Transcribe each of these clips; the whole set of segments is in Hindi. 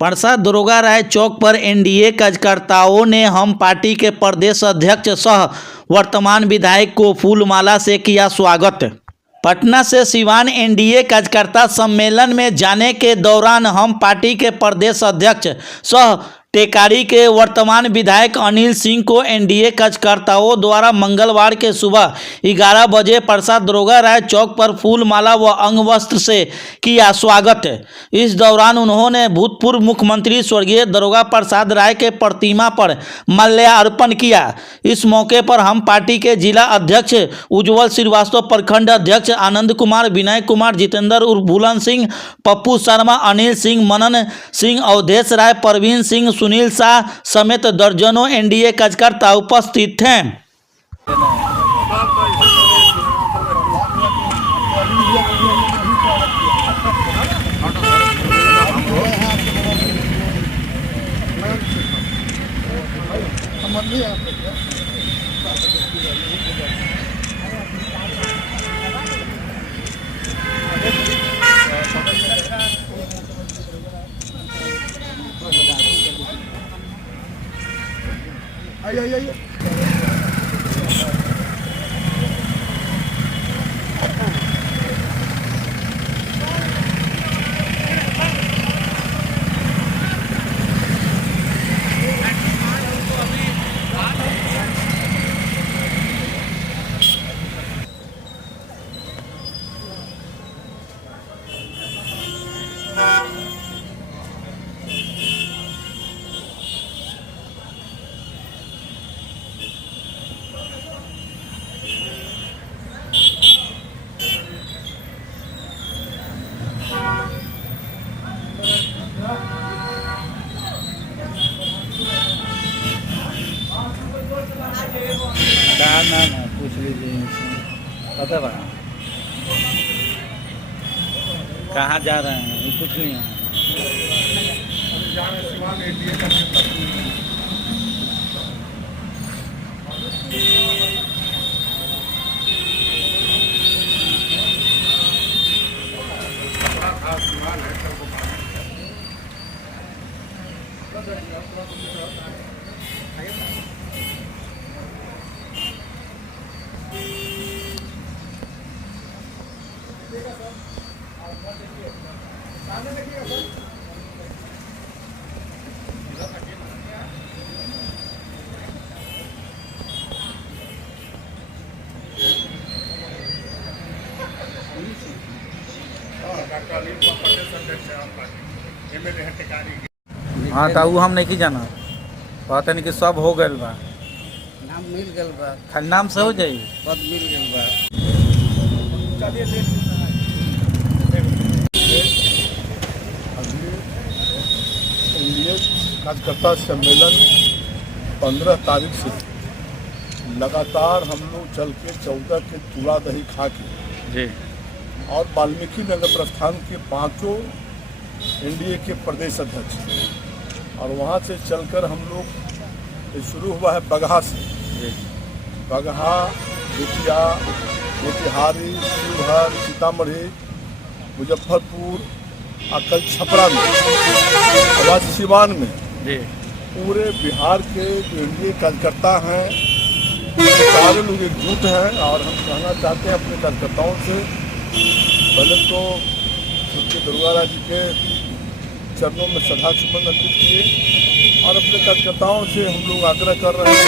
परसा दरोगा राय चौक पर एनडीए कार्यकर्ताओं ने हम पार्टी के प्रदेश अध्यक्ष सह वर्तमान विधायक को फूलमाला से किया स्वागत। पटना से सिवान एनडीए कार्यकर्ता सम्मेलन में जाने के दौरान हम पार्टी के प्रदेश अध्यक्ष सह टेकारी के वर्तमान विधायक अनिल सिंह को एनडीए कार्यकर्ताओं द्वारा मंगलवार के सुबह 11 बजे परसा दरोगा राय चौक पर फूलमाला व अंगवस्त्र से किया स्वागत। इस दौरान उन्होंने भूतपूर्व मुख्यमंत्री स्वर्गीय दारोगा प्रसाद राय के प्रतिमा पर माल्यार्पण किया। इस मौके पर हम पार्टी के जिला अध्यक्ष उज्जवल श्रीवास्तव, प्रखंड अध्यक्ष आनंद कुमार, विनय कुमार, जितेंद्र उर्फ भूलन सिंह, पप्पू शर्मा, अनिल सिंह, मनन सिंह, अवधेश राय, परवीन सिंह, सुनील शाह समेत दर्जनों एनडीए कार्यकर्ता उपस्थित थे। आइए ना पूछ लीजिए पता बा कहाँ जा रहे हैं ये पूछ लिया। हाँ तो वो हम नहीं जाना कहते नहीं कि सब हो गए बा, नाम मिल गल बा, खाली नाम से हो जाई, पद मिल गल बा। एनडीए कार्यकर्ता सम्मेलन 15 तारीख से लगातार हम लोग चल के 14 के चूड़ा दही खा के जी और वाल्मीकि नगर प्रस्थान के 5 एनडीए के प्रदेश अध्यक्ष और वहाँ से चलकर हम लोग शुरू हुआ है बगहा से, बगहा, बेतिया, मोतिहारी, शिवहर, सीतामढ़ी, मुजफ्फरपुर और कल छपरा में और आज सिवान में पूरे बिहार के जो एनडीए कार्यकर्ता हैं सारे लोग एकजुट हैं। और हम कहना चाहते हैं अपने कार्यकर्ताओं से, पहले तो स्वर्गीय दारोगा राय जी के चरणों में श्रद्धा सुमन अर्पित किए और अपने कार्यकर्ताओं से हम लोग आग्रह कर रहे हैं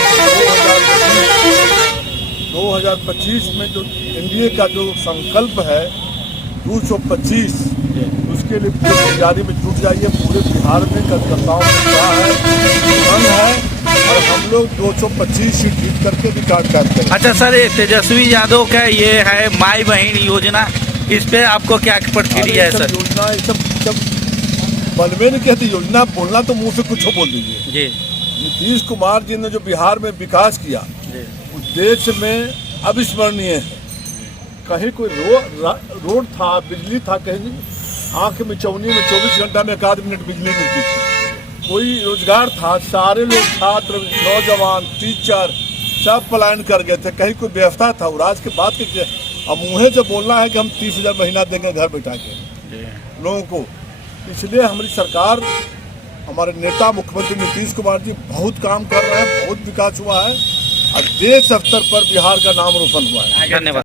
कि 2025 में जो एनडीए का जो संकल्प है 225 उसके लिए पूरी तैयारी में जुट जाइए। पूरे बिहार में कार्यकर्ताओं में क्या है और हम लोग 225 सीट जीत करके रिकॉर्ड करते हैं। अच्छा सर, तेजस्वी यादव का ये है माई बहन योजना, इस पे आपको क्या प्रतिक्रिया है सर? योजना ये सब बनवे नहीं कहती योजना, बोलना तो मुंह से कुछ बोल दीजिए जी। नीतीश कुमार जी ने जो बिहार में विकास किया वो देश में अविस्मरणीय है। कहीं कोई रोड था, बिजली था, कहीं आंख में चौनी में 24 घंटा में 1 मिनट बिजली मिलती थी, कोई रोजगार था, सारे लोग छात्र, नौजवान, टीचर सब पलायन कर गए थे, कहीं कोई व्यवस्था था। और आज के बाद के अब मुँह से बोलना है कि हम 30,000 महीना देंगे घर बैठा के लोगों को। इसलिए हमारी सरकार हमारे नेता मुख्यमंत्री नीतीश कुमार जी बहुत काम कर रहे हैं, बहुत विकास हुआ है और देश स्तर पर बिहार का नाम रोशन हुआ है। धन्यवाद।